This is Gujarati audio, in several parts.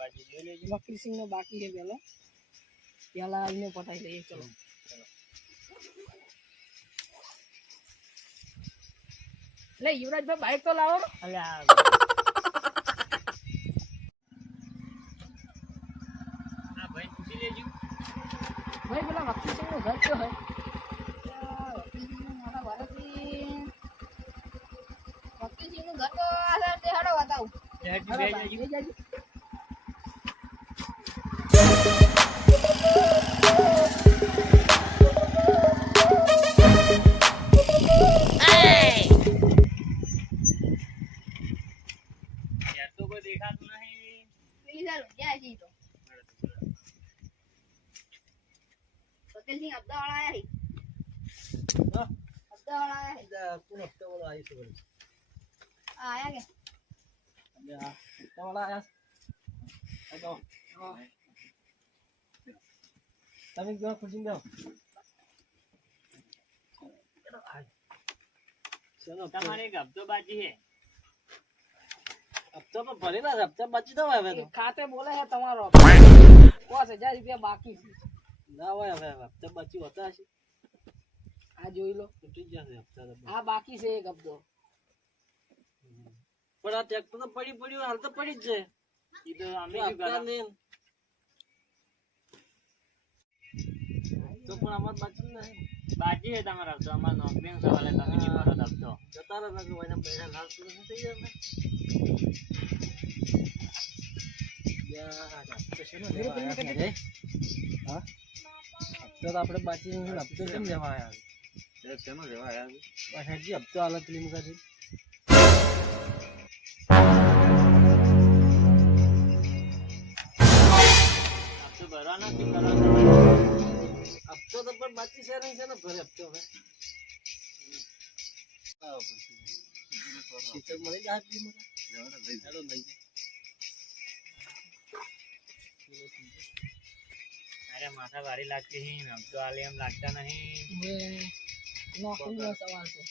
બાકી જોઈ લેજો. વકીલસિંહ નો બાકી છે પેલા એને પતાવી દઈએ. ચલો લે યુવરાજભાઈ બાઈક તો લાવો. અલ્યા આ ભાઈ પૂછી લેજો. ભાઈ પેલા વકીલસિંહ નું ઘર કયો હોય? વકીલસિંહ નું ઘર તો આ સાઈડ હેડો બતાવું. બે જજો. યાર તો કોઈ દેખાતું નહીં. પ્લીઝ હાલો જાય જી તો વકીલસિંહ અબ્દાવાળા આયા હી. હા અબ્દાવાળા આયા હી. કોણ હપ્તા વાળો આવી છે વળી? આ આયા કે હપ્તા વાળા આયા આ તો તમે જો ખુશી જાઓ. ચલો તમારે એક હપ્તો બાકી છે. હપ્તા પણ ભરેલા છે. હપ્તા બચી દો હવે તો ખાતે બોલે છે તમારો 5000 રૂપિયા બાકી છે. ના હોય હવે હપ્તા બચી હોતા હશે. આ જોઈ લો તૂટી જશે હપ્તા તો. આ બાકી છે એક હપ્તો. પણ આ ટ્રેક્ટર તો પડ્યું હાલ તો પડી જ છે. એ તો અમે તો શું હપ્તા કરવા? લઈને તો પણ અમાર બચી નહીં. બાકી છે તમારો હપ્તો. અમારો નોકરીનો સવાલ છે. તમે નહીં ભરો તો હપ્તો. જતા રહે કે ભાઈ બેઠા લાલ સુરત નહીં થઈ જાય ને. હા હપ્તો તો આપણે બાકી નહીં. હપ્તો કેમ જવા આવ્યા? શેનો જવા આવ્યા? હેડજી હપ્તો હાલત પેલી મુકાથી. હપ્તો ભરવાનો શું કરવાનો? હપ્તો તો પણ બાકી છે નહીં. છે ને ભરે હપ્તો હવે શીતળ મળી જાય આટલી મને. લઈ જાય. અરે માથા ભારી લાગતી છે ને હપ્તો હાલે એમ લાગતા નહીં. હવે નોકરીનો સવાલ છે.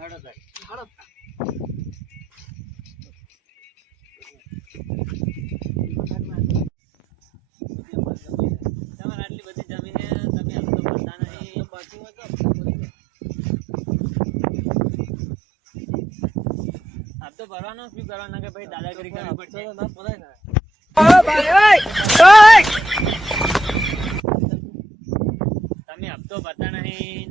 હેડો તારી. હાલો તમારે આટલી બધી જમીન છે. તમે હપ્તો ભરતા નહીં. બાકી હોય તો હપ્તો ભરી દો. હપ્તો ભરવાનો શું કરવાનો કે ભાઈ દાદાગીરી કરવી હપ્તો પડશે. તો ના ભરાય ને. તમે હપ્તો ભરતા નહીં.